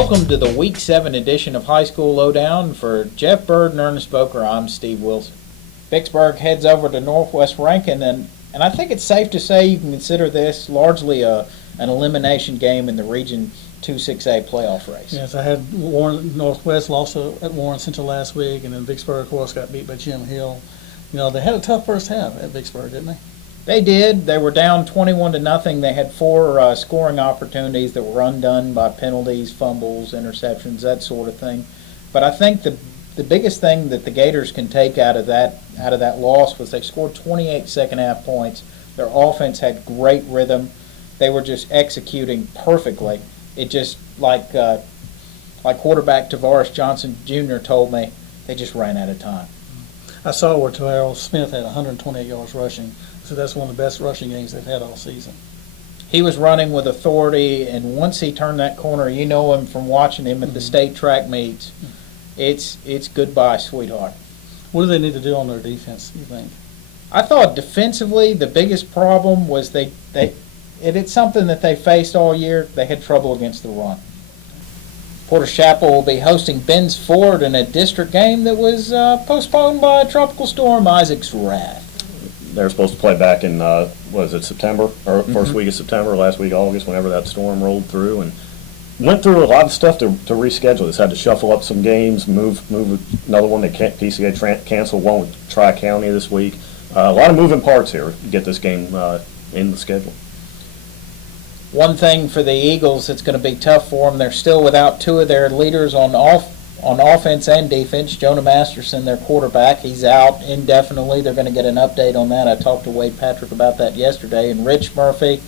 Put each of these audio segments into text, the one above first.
Welcome to the Week 7 edition of High School Lowdown. For Jeff Bird and Ernest Boker, I'm Steve Wilson. Vicksburg heads over to Northwest Rankin, and I think it's safe to say you can consider this largely an elimination game in the Region 2-6A playoff race. Yes, I had Northwest lost at Warren Central last week, and then Vicksburg, of course, got beat by Jim Hill. You know, they had a tough first half at Vicksburg, didn't they? They did. They were down 21-0. They had four scoring opportunities that were undone by penalties, fumbles, interceptions, that sort of thing. But I think the biggest thing that the Gators can take out of that loss was they scored 28 second-half points. Their offense had great rhythm. They were just executing perfectly. It just, like quarterback Tavares Johnson Jr. told me, they just ran out of time. I saw where Terrell Smith had 128 yards rushing, so that's one of the best rushing games they've had all season. He was running with authority, and once he turned that corner, you know him from watching him at the state track meets. It's goodbye, sweetheart. What do they need to do on their defense, you think? I thought defensively the biggest problem was it's something that they faced all year. They had trouble against the run. Porter Chapel will be hosting Ben's Ford in a district game that was postponed by a tropical storm, Isaac's wrath. They were supposed to play back in, September, or first week of September, last week of August, whenever that storm rolled through, and went through a lot of stuff to reschedule this. Had to shuffle up some games, move another one. PCA canceled one with Tri-County this week. A lot of moving parts here to get this game in the schedule. One thing for the Eagles that's going to be tough for them, they're still without two of their leaders on offense and defense. Jonah Masterson, their quarterback, he's out indefinitely. They're going to get an update on that. I talked to Wade Patrick about that yesterday. And Rich Murphy,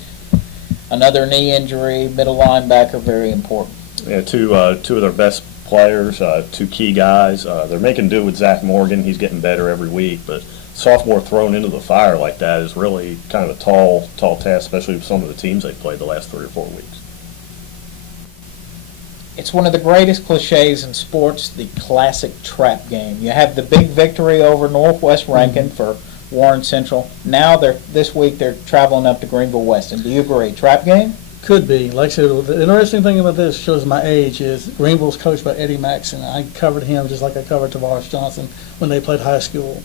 another knee injury, middle linebacker, very important. Yeah, two of their best players, two key guys. They're making do with Zach Morgan. He's getting better every week, but sophomore thrown into the fire like that is really kind of a tall task, especially with some of the teams they've played the last 3 or 4 weeks. It's one of the greatest cliches in sports, the classic trap game. You have the big victory over Northwest Rankin for Warren Central. Now this week they're traveling up to Greenville Weston. Do you agree? Trap game? Could be. Like I said, the interesting thing about this shows my age is Greenville's coached by Eddie Maxson. I covered him just like I covered Tavares Johnson when they played high school.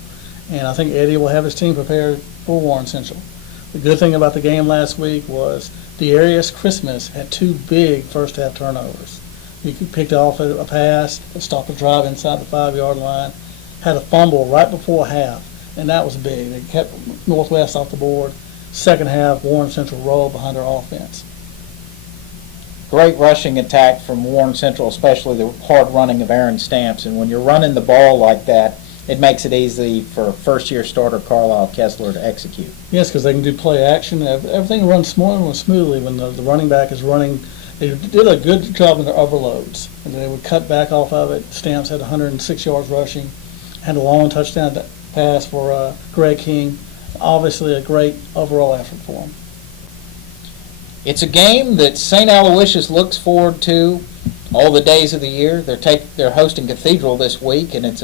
And I think Eddie will have his team prepared for Warren Central. The good thing about the game last week was Dearius Christmas had 2 big first-half turnovers. He picked off a pass, stopped a drive inside the 5-yard line, had a fumble right before half, and that was big. They kept Northwest off the board. Second half, Warren Central rolled behind their offense. Great rushing attack from Warren Central, especially the hard running of Aaron Stamps. And when you're running the ball like that, it makes it easy for first-year starter Carlisle Kessler to execute. Yes, because they can do play action. Everything runs smoothly when the running back is running. They did a good job in their overloads, and they would cut back off of it. Stamps had 106 yards rushing, had a long touchdown pass for Greg King. Obviously a great overall effort for him. It's a game that St. Aloysius looks forward to all the days of the year. They're hosting Cathedral this week, and it's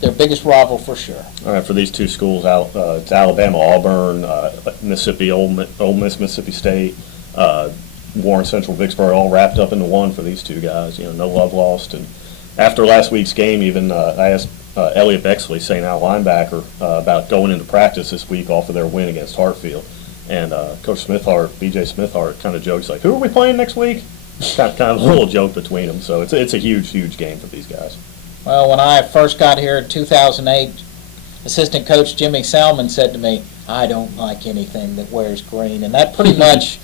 their biggest rival for sure. All right, for these two schools, it's Alabama, Auburn, Mississippi, Ole Miss, Mississippi State, Warren Central, Vicksburg, all wrapped up into one for these two guys. You know, no love lost. And after last week's game, even I asked Elliot Bexley, St. Al linebacker, about going into practice this week off of their win against Hartfield. And Coach Smithart, B.J. Smithart, kind of jokes like, "Who are we playing next week?" kind of a little joke between them. So it's a huge game for these guys. Well, when I first got here in 2008, assistant coach Jimmy Salmon said to me, "I don't like anything that wears green," and that pretty much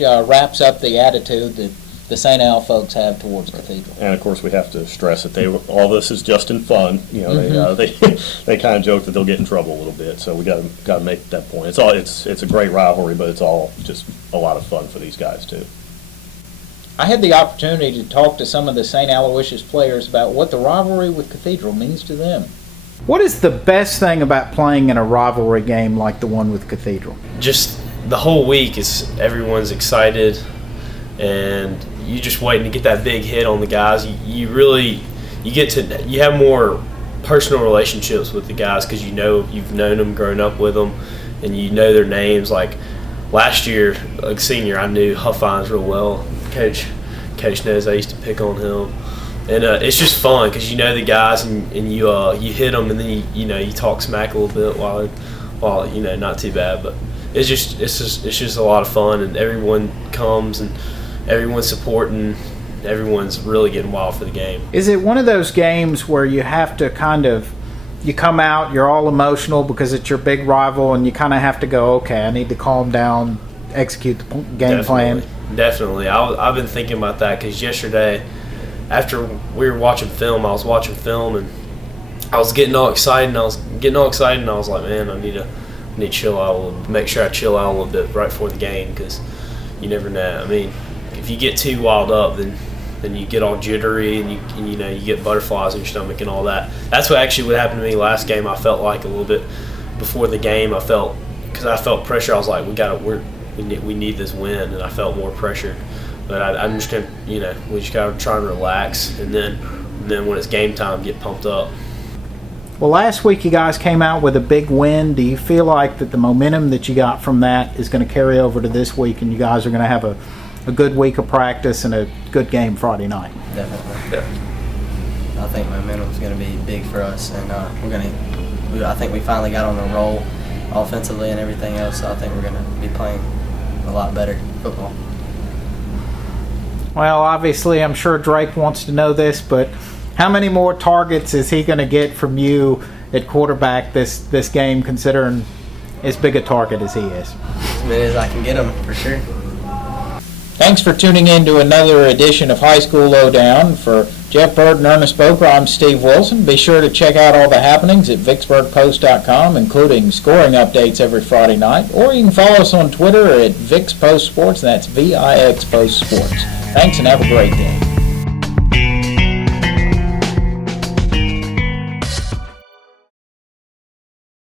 wraps up the attitude that the St. Al folks have towards Cathedral. And of course, we have to stress that all this is just in fun. You know, they kind of joke that they'll get in trouble a little bit. So we got to make that point. It's a great rivalry, but it's all just a lot of fun for these guys too. I had the opportunity to talk to some of the St. Aloysius players about what the rivalry with Cathedral means to them. What is the best thing about playing in a rivalry game like the one with Cathedral? Just the whole week is everyone's excited, and you just waiting to get that big hit on the guys. You have more personal relationships with the guys because you've known them, grown up with them, and you know their names. Like last year, like senior, I knew Huffines real well. Coach Coach knows I used to pick on him. And it's just fun because you know the guys and you hit them and then you talk smack a little bit while not too bad, but it's just a lot of fun, and everyone comes and everyone's supporting, everyone's really getting wild for the game. Is it one of those games where you have to you come out, you're all emotional because it's your big rival, and you kind of have to go, okay, I need to calm down, execute the game plan? Definitely. I've been thinking about that because yesterday, after we were watching film, I was watching film and I was getting all excited, and I was like, man, I need to chill out, make sure I chill out a little bit right before the game, because you never know. I mean, if you get too wild up, then you get all jittery and you get butterflies in your stomach and all that. That's what happened to me last game. I felt like a little bit before the game, because I felt pressure. I was like, we need this win, and I felt more pressure. But I understand, we just got to try and relax, and then when it's game time, get pumped up. Well, last week you guys came out with a big win. Do you feel like that the momentum that you got from that is going to carry over to this week, and you guys are going to have a good week of practice and a good game Friday night? Definitely. I think momentum is going to be big for us, and I think we finally got on a roll offensively and everything else, so I think we're going to be playing a lot better football. Well, obviously, I'm sure Drake wants to know this, but how many more targets is he going to get from you at quarterback this game, considering as big a target as he is? As many as I can get him, for sure. Thanks for tuning in to another edition of High School Lowdown. For Jeff Bird and Ernest Boker, I'm Steve Wilson. Be sure to check out all the happenings at VicksburgPost.com, including scoring updates every Friday night. Or you can follow us on Twitter at VixPostSports, and that's VIX Post Sports. Thanks, and have a great day.